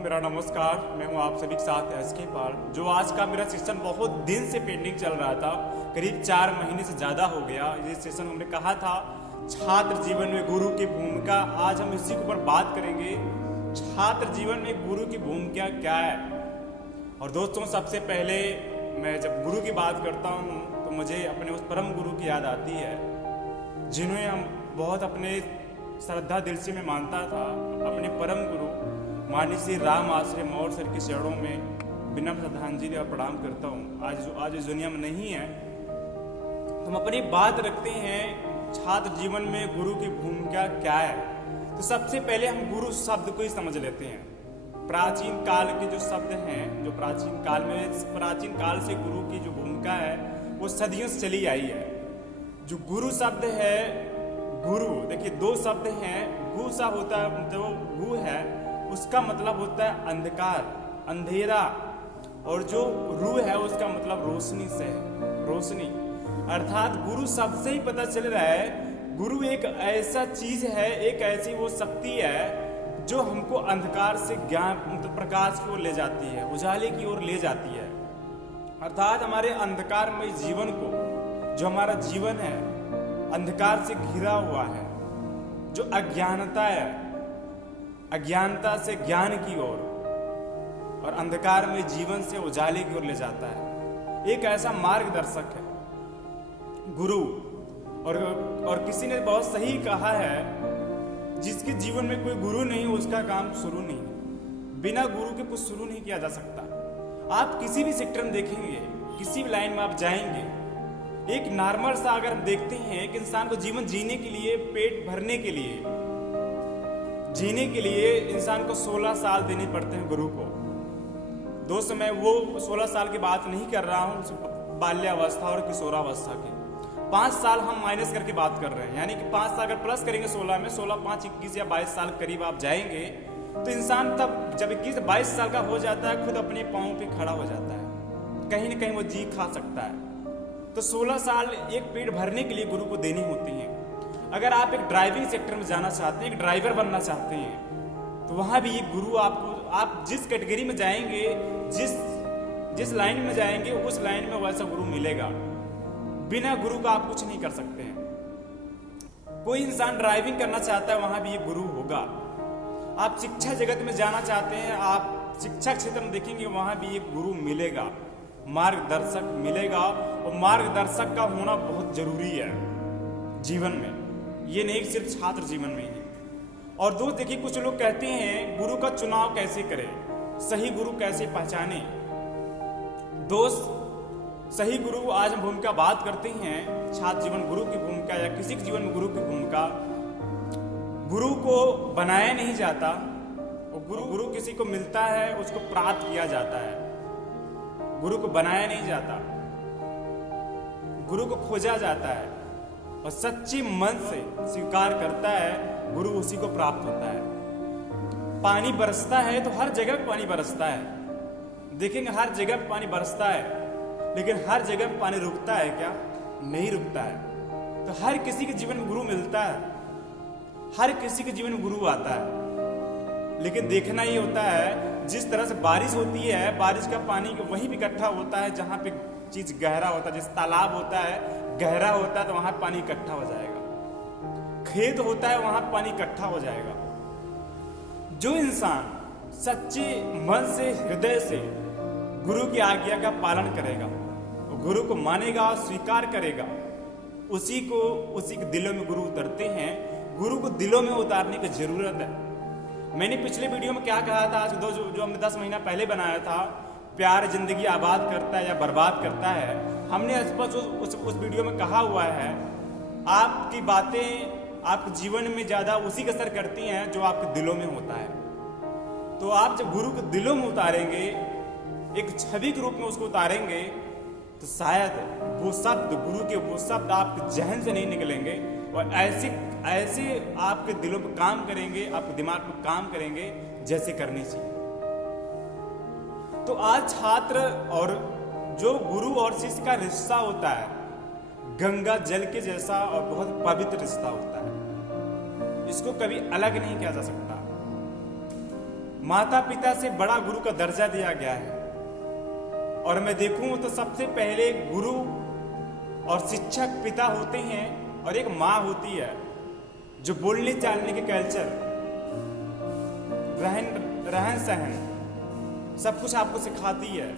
मेरा नमस्कार। मैं हूं आप सभी के साथ एसके पाल। जो आज का मेरा सेशन बहुत दिन से पेंडिंग चल रहा था, करीब 4 महीने से ज़्यादा हो गया। ये सेशन हमने कहा था छात्र जीवन में गुरु की भूमिका। आज हम इसी के ऊपर बात करेंगे, छात्र जीवन में गुरु की भूमिका क्या है। और दोस्तों, सबसे पहले मैं जब गुरु की बात करता हूँ तो मुझे अपने उस परम गुरु की याद आती है जिन्हें हम बहुत अपने श्रद्धा दिल से मैं मानता था। अपने परम गुरु माननीय श्री राम आश्रय मौर्य सर के चरणों में बिना श्रद्धांजलि और प्रणाम करता हूँ। आज इस दुनिया में नहीं है। हम अपनी बात रखते हैं छात्र जीवन में गुरु की भूमिका क्या है। तो सबसे पहले हम गुरु शब्द को ही समझ लेते हैं। प्राचीन काल के जो शब्द हैं, जो प्राचीन काल से गुरु की जो भूमिका है वो सदियों से चली आई है। जो गुरु शब्द है, गुरु देखिए 2 शब्द हैं। गु सा होता है, जो गु है उसका मतलब होता है अंधकार, अंधेरा, और जो रू है उसका मतलब रोशनी से है, रोशनी। अर्थात गुरु शब्द से ही पता चल रहा है गुरु एक ऐसा चीज है, एक ऐसी वो शक्ति है जो हमको अंधकार से ज्ञान मतलब प्रकाश की ओर ले जाती है, उजाले की ओर ले जाती है। अर्थात हमारे अंधकार में जीवन को, जो हमारा जीवन है अंधकार से घिरा हुआ है, जो अज्ञानता है, अज्ञानता से ज्ञान की ओर और अंधकार में जीवन से उजाले की ओर ले जाता है। एक ऐसा मार्गदर्शक है गुरु। और किसी ने बहुत सही कहा है, जिसके जीवन में कोई गुरु नहीं उसका काम शुरू नहीं। बिना गुरु के कुछ शुरू नहीं किया जा सकता। आप किसी भी सेक्टर में देखेंगे, किसी भी लाइन में आप जाएंगे, एक नॉर्मल सा अगर हम देखते हैं कि इंसान को जीवन जीने के लिए, पेट भरने के लिए, जीने के लिए इंसान को 16 साल देने पड़ते हैं गुरु को। दोस्तों, मैं वो 16 साल की बात नहीं कर रहा हूँ बाल्यावस्था और किशोरावस्था की। 5 साल हम माइनस करके बात कर रहे हैं, यानी कि 5 साल अगर प्लस करेंगे 16 में, 16, 5, 21 या 22 साल करीब आप जाएंगे तो इंसान तब जब 21 से 22 साल का हो जाता है, खुद अपने पाँव पे खड़ा हो जाता है, कहीं ना कहीं वो जी खा सकता है। तो 16 साल एक पेट भरने के लिए गुरु को देनी होती है। अगर आप एक ड्राइविंग सेक्टर में जाना चाहते हैं, एक ड्राइवर बनना चाहते हैं, तो वहाँ भी एक गुरु आपको, आप जिस कैटेगरी में जाएंगे, जिस लाइन में जाएंगे उस लाइन में वैसा गुरु मिलेगा। बिना गुरु का आप कुछ नहीं कर सकते हैं। कोई इंसान ड्राइविंग करना चाहता है, वहाँ भी एक गुरु होगा। आप शिक्षा जगत में जाना चाहते हैं, आप शिक्षा क्षेत्र में देखेंगे, वहाँ भी एक गुरु मिलेगा, मार्गदर्शक मिलेगा। और मार्गदर्शक का होना बहुत जरूरी है जीवन में, ये नहीं सिर्फ छात्र जीवन में ही। और दोस्त देखिए, कुछ लोग कहते हैं गुरु का चुनाव कैसे करें, सही गुरु कैसे पहचाने। दोस्त, सही गुरु, आज हम भूमिका बात करते हैं छात्र जीवन गुरु की भूमिका या किसी के जीवन में गुरु की भूमिका। गुरु को बनाया नहीं जाता, और गुरु किसी को मिलता है, उसको प्राप्त किया जाता है। गुरु को बनाया नहीं जाता, गुरु को खोजा जाता है, और सच्ची मन से स्वीकार करता है, गुरु उसी को प्राप्त होता है। पानी बरसता है तो हर जगह पानी बरसता है, देखेंगे हर जगह पानी बरसता है, लेकिन हर जगह पानी रुकता है क्या? नहीं रुकता है। तो हर किसी के जीवन में गुरु मिलता है, हर किसी के जीवन में गुरु आता है। लेकिन देखना ये होता है, जिस तरह से बारिश होती है, बारिश का पानी वहीं भी इकट्ठा होता है जहाँ पे चीज गहरा होता है। जैसे तालाब होता है, गहरा होता है तो वहां पानी इकट्ठा हो जाएगा। खेत होता है, वहां पानी इकट्ठा हो जाएगा। जो इंसान सच्चे मन से, हृदय से गुरु की आज्ञा का पालन करेगा, गुरु को मानेगा, स्वीकार करेगा, उसी के दिलों में गुरु उतरते हैं। गुरु को दिलों में उतारने की जरूरत है। मैंने पिछले वीडियो में क्या कहा था, आज जो हमने 10 महीना पहले बनाया था, प्यार जिंदगी आबाद करता है या बर्बाद करता है। हमने स्पष्ट उस वीडियो में कहा हुआ है, आपकी बातें आपके जीवन में ज्यादा उसी का असर करती हैं जो आपके दिलों में होता है। तो आप जब गुरु को दिलों में उतारेंगे, एक छवि के रूप में उसको उतारेंगे, तो शायद वो शब्द, गुरु के वो शब्द आपके जहन से नहीं निकलेंगे, और ऐसे आपके दिलों पे काम करेंगे, आपके दिमाग पे काम करेंगे जैसे करनी चाहिए। तो आज छात्र और जो गुरु और शिष्य का रिश्ता होता है, गंगा जल के जैसा और बहुत पवित्र रिश्ता होता है। इसको कभी अलग नहीं किया जा सकता। माता पिता से बड़ा गुरु का दर्जा दिया गया है। और मैं देखूं तो सबसे पहले गुरु और शिक्षक पिता होते हैं और एक माँ होती है जो बोलने चालने के कल्चर, रहन सहन सब कुछ आपको सिखाती है।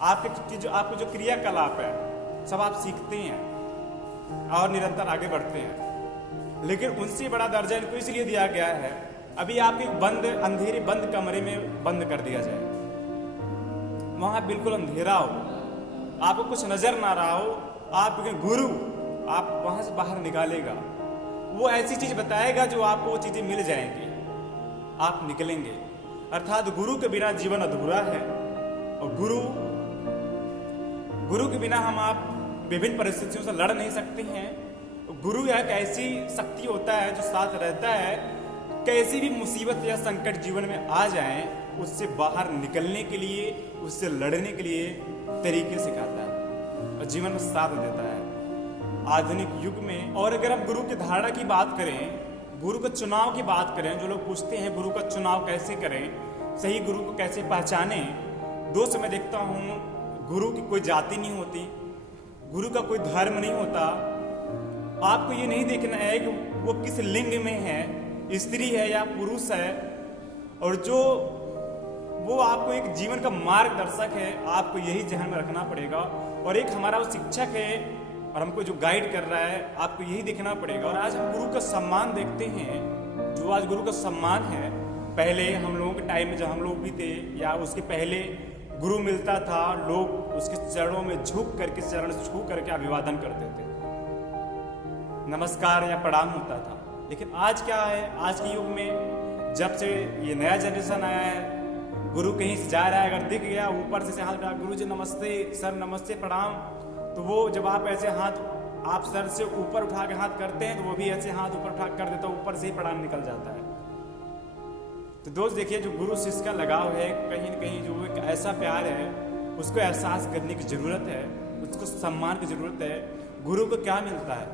आपको जो क्रियाकलाप है सब आप सीखते हैं और निरंतर आगे बढ़ते हैं। लेकिन उनसे बड़ा दर्जा इनको इसलिए दिया गया है, अभी आपके अंधेरे बंद कमरे में बंद कर दिया जाए, वहां बिल्कुल अंधेरा हो, आपको कुछ नजर ना रहा हो, आपके गुरु आप वहां से बाहर निकालेगा। वो ऐसी चीज बताएगा जो आपको वो चीजें मिल जाएंगी, आप निकलेंगे। अर्थात गुरु के बिना जीवन अधूरा है। और गुरु के बिना आप विभिन्न परिस्थितियों से लड़ नहीं सकते हैं। गुरु एक ऐसी शक्ति होता है जो साथ रहता है, कैसी भी मुसीबत या संकट जीवन में आ जाए उससे बाहर निकलने के लिए, उससे लड़ने के लिए तरीके सिखाता है और जीवन में साथ देता है आधुनिक युग में। और अगर हम गुरु की धारणा की बात करें, गुरु के चुनाव की बात करें, जो लोग पूछते हैं गुरु का चुनाव कैसे करें, सही गुरु को कैसे पहचाने, दोस्त मैं देखता हूँ गुरु की कोई जाति नहीं होती, गुरु का कोई धर्म नहीं होता। आपको ये नहीं देखना है कि वो किस लिंग में है, स्त्री है या पुरुष है, और जो वो आपको एक जीवन का मार्गदर्शक है, आपको यही ध्यान में रखना पड़ेगा। और एक हमारा वो शिक्षक है और हमको जो गाइड कर रहा है, आपको यही देखना पड़ेगा। और आज हम गुरु का सम्मान देखते हैं, जो आज गुरु का सम्मान है, पहले हम लोगों के टाइम में जब हम लोग भी थे या उसके पहले गुरु मिलता था, लोग उसके चरणों में झुक करके, चरण छू करके अभिवादन करते थे, नमस्कार या प्रणाम होता था। लेकिन आज क्या है, आज के युग में जब से ये नया जनरेशन आया है, गुरु कहीं से जा रहा है, अगर दिख गया ऊपर से हाथ उठा, गुरु जी नमस्ते, सर नमस्ते, प्रणाम, तो वो जब आप ऐसे हाथ आप सर से ऊपर उठा के हाथ करते हैं तो वो भी ऐसे हाथ ऊपर उठा कर देता है, ऊपर से ही प्रणाम निकल जाता है। तो दोस्त देखिए, जो गुरु शिष्य का लगाव है, कहीं न कहीं जो एक ऐसा प्यार है, उसको एहसास करने की जरूरत है, उसको सम्मान की जरूरत है। गुरु को क्या मिलता है?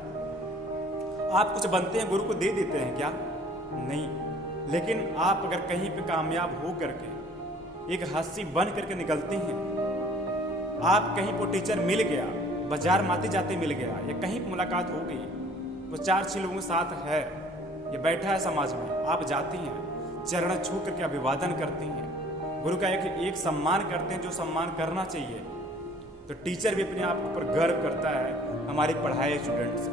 आप कुछ बनते हैं, गुरु को दे देते हैं क्या? नहीं। लेकिन आप अगर कहीं पे कामयाब हो करके एक हस्ती बन करके निकलते हैं, आप कहीं को टीचर मिल गया, बाजार में आते जाते मिल गया, या कहीं मुलाकात हो गई, वो 4-6 लोगों के साथ है, ये बैठा है समाज में, आप जाते हैं, चरण छू करके अभिवादन करते हैं, गुरु का एक सम्मान करते हैं जो सम्मान करना चाहिए, तो टीचर भी अपने आप पर गर्व करता है हमारे पढ़ाए स्टूडेंट से।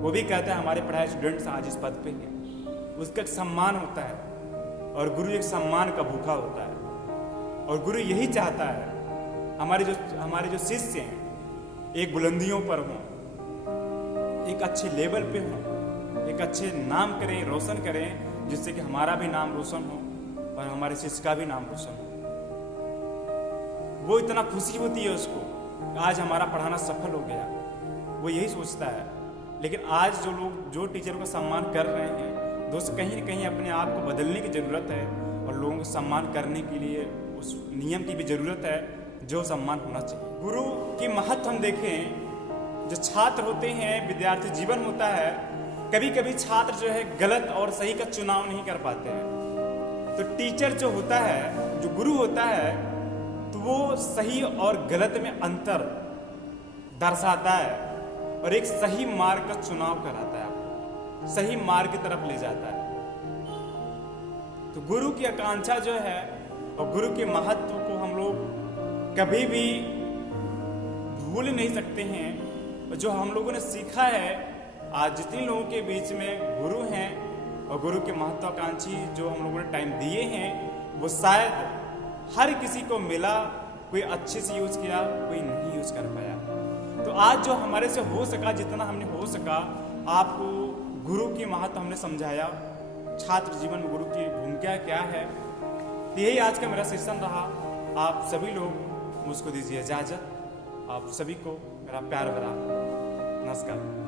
वो भी कहता है हमारे पढ़ाए स्टूडेंट्स आज इस पद पे हैं, उसका एक सम्मान होता है। और गुरु एक सम्मान का भूखा होता है, और गुरु यही चाहता है हमारे जो शिष्य हैं एक बुलंदियों पर हों, एक अच्छे लेवल पे हों, एक अच्छे नाम करें, रोशन करें, जिससे कि हमारा भी नाम रोशन हो और हमारे शिष्य का भी नाम रोशन हो। वो इतना खुशी होती है उसको, आज हमारा पढ़ाना सफल हो गया, वो यही सोचता है। लेकिन आज जो लोग जो टीचरों का सम्मान कर रहे हैं, दोस्त कहीं न कहीं अपने आप को बदलने की ज़रूरत है, और लोगों को सम्मान करने के लिए उस नियम की भी ज़रूरत है जो सम्मान होना चाहिए। गुरु की महत्व हम देखें, जो छात्र होते हैं, विद्यार्थी जीवन होता है, कभी कभी छात्र जो है गलत और सही का चुनाव नहीं कर पाते हैं। तो टीचर जो होता है, जो गुरु होता है, तो वो सही और गलत में अंतर दर्शाता है और एक सही मार्ग का चुनाव कराता है, सही मार्ग की तरफ ले जाता है। तो गुरु की आकांक्षा जो है और गुरु के महत्व को हम लोग कभी भी भूल नहीं सकते हैं। जो हम लोगों ने सीखा है, आज जितने लोगों के बीच में गुरु हैं और गुरु के महत्वाकांक्षी जो हम लोगों ने टाइम दिए हैं, वो शायद हर किसी को मिला, कोई अच्छे से यूज किया, कोई नहीं यूज कर पाया। तो आज जो हमारे से हो सका, जितना हमने हो सका, आपको गुरु की महत्व हमने समझाया, छात्र जीवन में गुरु की भूमिका क्या है। तो यही आज का मेरा सेशन रहा। आप सभी लोग मुझको दीजिए इजाजत। आप सभी को मेरा प्यार भरा नमस्कार।